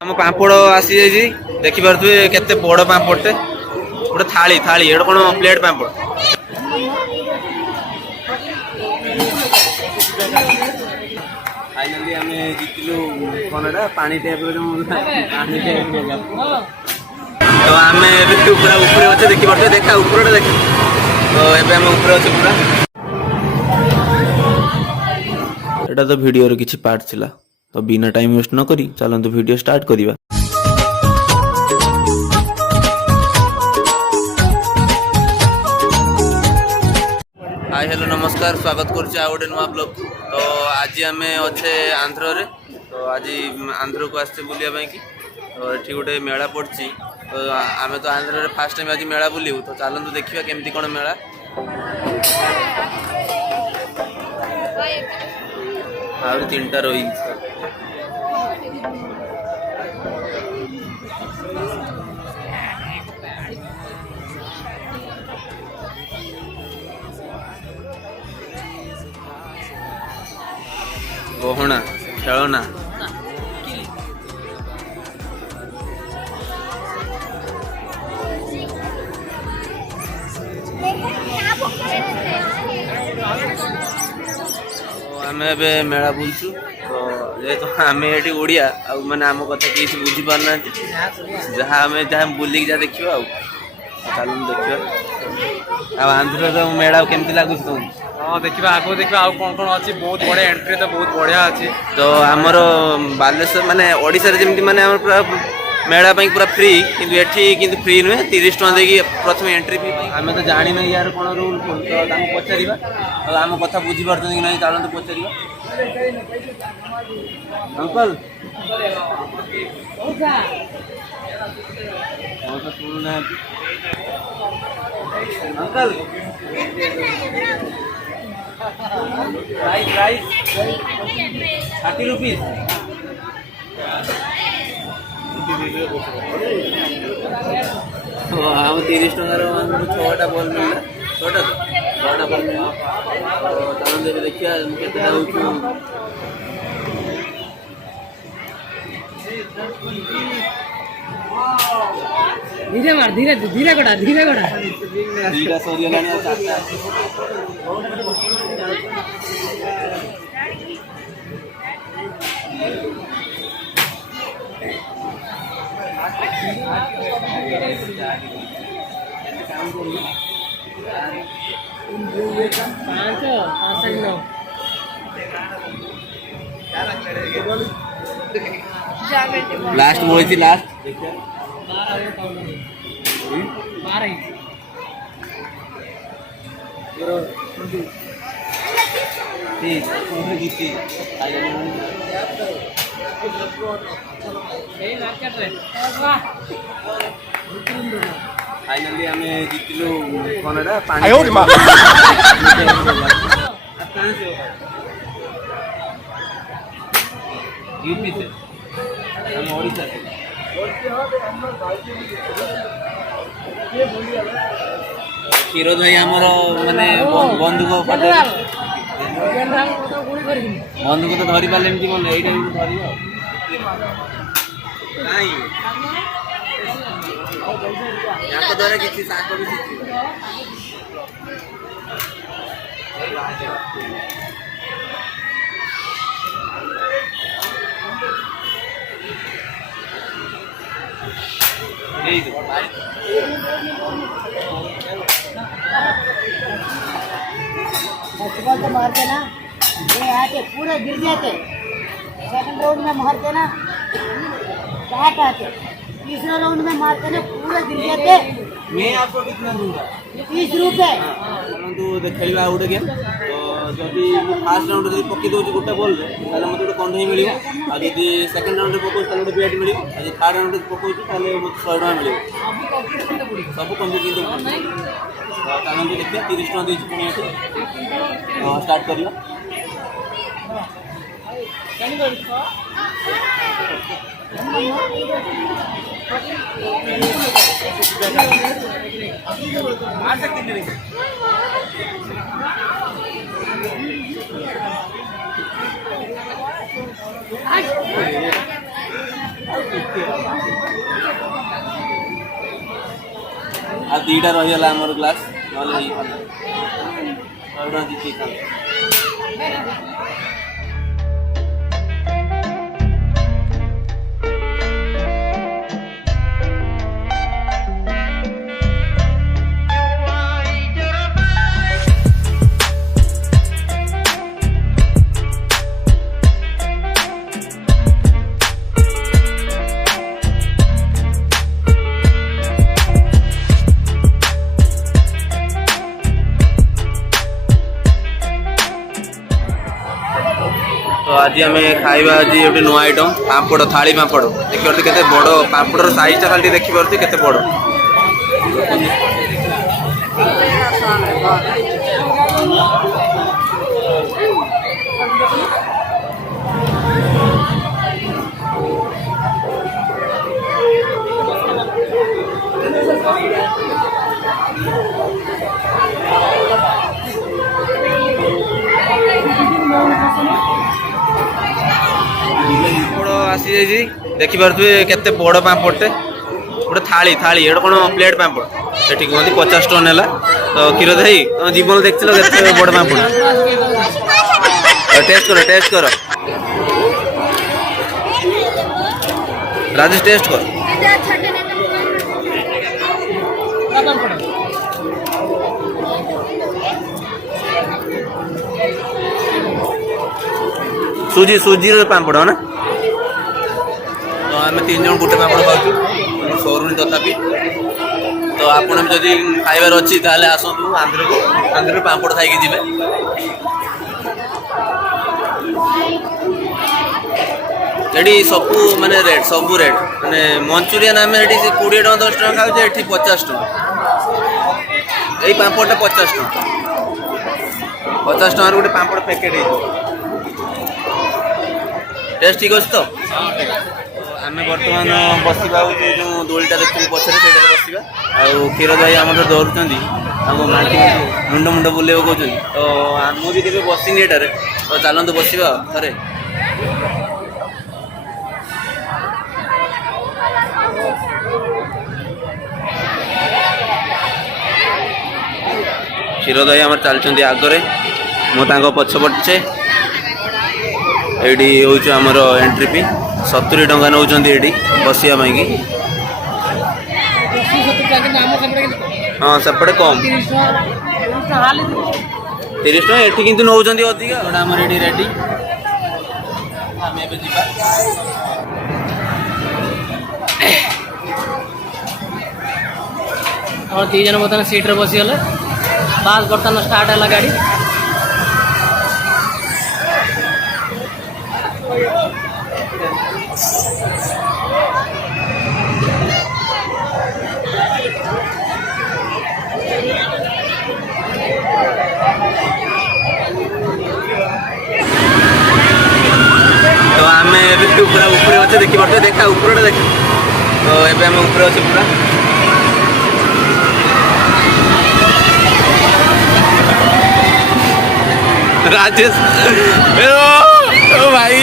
आम पापड़ आसी जाइए देखी पारे केते बड़ पापड़टे गोटे थाली थाली एटा कौन प्लेट पापड़ फाइनाली आम जीतलु कौन एटा पानी टाइप तो आम पूरा ऊपर अच्छे देखी पारे देखा ऊपर देख तो एबे आम ऊपर अच्छे पूरा एटा तो वीडियो रे किछि पार्ट थिला तो बिना टाइम वेस्ट न करी चलंतु वीडियो स्टार्ट करिवा। हाय हेलो नमस्कार स्वागत करुचे आ गोटे नुआ ब्लॉग। तो आज आम अच्छे आंध्र रे तो आज आंध्र को आसचे बुलिया कि तो ये गोटे मेला पड़ी तो आम तो आंध्र रे फास्ट टाइम आज मेला बुलू तो चलतु देखा केमती कौन मेला आहुरी 3टा रही गहना खेलना आम ए मेला बुलचु तो जेहेतु आम ये ओडिया मैंने आम कथा किसी बुझी पारना जहाँ आम जहाँ बुलिक जहाँ देखा चल देखा आंध्र मेला केमती लगुच तुम हाँ देखा आगे देखा आउ कौन कौन अच्छी बहुत बढ़िया एंट्री तो बहुत बढ़िया अच्छी तो आमर बालेश्वर माने ओडिशा रे जेमती माने आमर पूरा मेला पूरा फ्री किंतु एठी किंतु फ्री नुहे 30 टका देकी प्रथम एंट्री फी आम तो जानी ना यार कौन रूल तो पचारिबा तो आम कथा बुझी पारछन कि नहीं चलते पचारिबा अंकल तो सुनना अंकल प्राइस 30 रुपीज हम 30 टकर 6टा बल मिलला 6टा तो 6टा बल मिलला देखिए धीरे मार धीरे धीरे गड़ा दीटा सरी लानी लास्ट बोली थी लास्ट फाइनली आम जीतलु कौन पानी यूपी से हम ओडिशा से क्षीरोद भाई आमर माने बंधुक बंधुक तो धरी पारे एमती कौन यही धर द्वारा किसी तो मारते ना ये आके पूरे गिर जाते सेकंड राउंड में मारते ना बैट आते तीसरा राउंड में मारते ना पूरे गिर जाते। मैं आपको कितना दूंगा 30 रुपए खेलवा गोटे गेम तो जदि फास्ट राउंड जब पकई दूसरी गोटे बॉल मतलब मत गोटे कंधे मिल आदि सेकेंड राउंड पकाऊ गोटे बैट मिल आज थर्ड राउंड पकाऊ मत 100 टका मिल सब कंप्लीट चलते देखिए 30 टका देती पुणी स्टार्ट करिया आ दीटा रहीगला आमर ग्लास ना जीती था। तो आज आम खाइबा आज गोटे नुआ आइटम पापड़ थाली पापड़ देखिए केते बड़ पापड़ साइजटा खाली देखी पारे केते बड़ आसी जाइए देखी पारे केते बड़ पापड़टे गोटे थाली थाली ये कौन प्लेट पापड़ ये कहते 50 टन है। तो क्षीर दही तुम जीवन देखिल के बड़ पापड़ टेस्ट कर राजेश टेस्ट कर सूजी सूजी पापड़ है ना। तो आम 3 जन गोटे पापड़ खाऊँ सरुनी तथापि तो आपड़ जदि खाइबार अच्छी ताले आसतु आंध्र पापड़ खाई जी सबू माने रेट सबू रेट माने मंचूरियन आम 20 टका 10 टका खाऊ 50 टका यही पापड़ा 50 टका 50 टकर गोटे पापड़ पैकेट टेस्ट ठीक अच्छे। तो आम बर्तमान बसवा जो दोलटा देखते पचर से बसवा आउ क्षीर दही आम डरुँच माटी मुंड मुंड बुले कहते तो मुझे भी बसनी एटार तो चलतु बसवा थे क्षीर दही आम चलते आगरे मो पछपटे ये हूँ आमर एंट्री फी 70 टंका नौ बसिया की। हाँ सेपटे कम 30 टका ये कि नौ अधिक आम ये रेडी आम और 2 जन बर्तमान सीट्रे बसीगले बास बर्तमान स्टार्ट है गाड़ी तो आम पूरा ऊपर अच्छे देखी पारे देखा ऊपर देख तो ये आम ऊपर अच्छे पूरा राजेश ओ भाई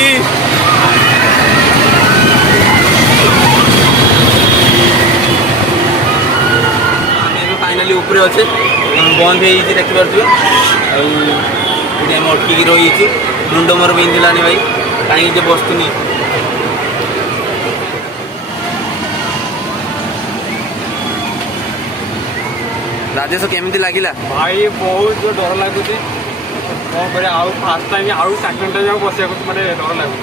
फाइनाली ऊपर अच्छे बंद हो देखी पारे आम अटकी रही मुंड मोर बिंधिलानी भाई कहीं बसुनी राजेश केमती लगिला भाई बहुत डर लगुच कौन कर फास्ट टाइम आउ सेकेंड टाइम बस माने डर लगुच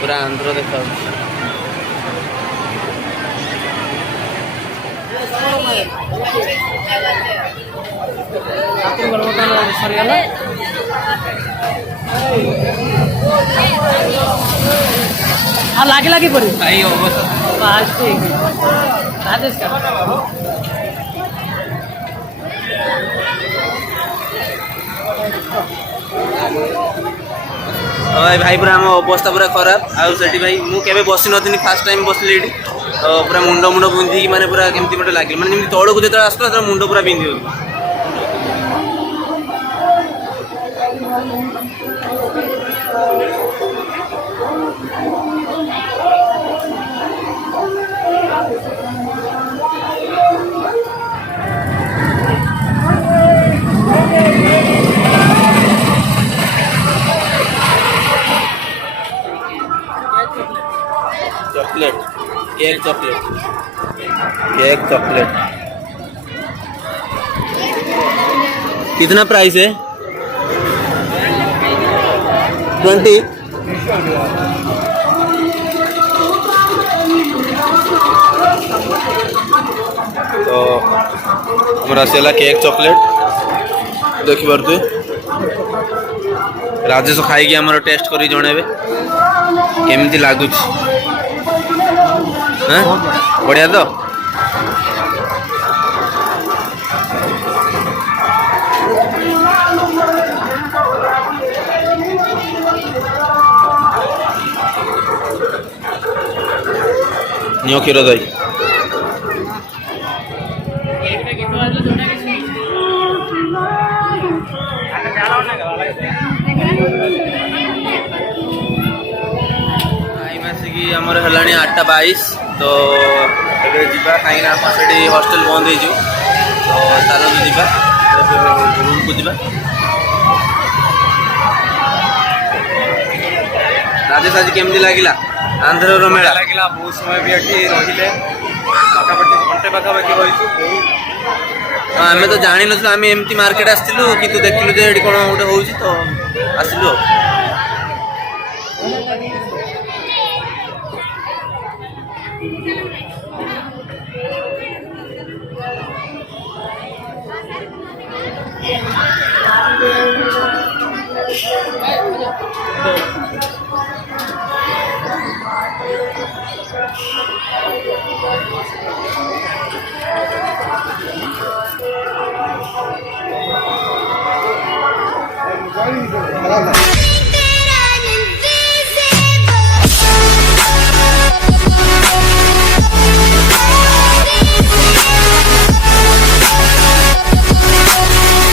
पूरा आंध्र देखा सरीगला लगे लगे पड़े भाई फास्ट राजेश का भाई भाई पूरा आम अवस्था पूरा खराब आउ से भाई मुझे बसी नी फास्ट टाइम बसली ये तो पूरा मुंड मुंड बिंधिकी मैंने पूरा केमती गोटे लगे मैंने जमी तौक जो आसला मुंड पूरा बिंधि chocolate cake chocolate cake chocolate कितना प्राइस है 20 तो हमारा सेला केक चॉकलेट देखी पारे राजेश खाई आमर टेस्ट करी जणेबे केमती लगुच बढ़िया तो नियो क्षीर दही टाइम आसिकी आमर है 8:22 तो एबे जीवा कहीं आप से हॉस्टल बंद हो तो चलो जीवा रूम को जीवा राजेश आज केमती लगिला आंध्र मेला लगे बहुत समय भी ये रही पाखापाखि घंटे पाखापाखि रही आम तो जानी नु आम एमती मार्केट आसलु कि देखलु जे कौन गोटे हो तो आसलु Gracias.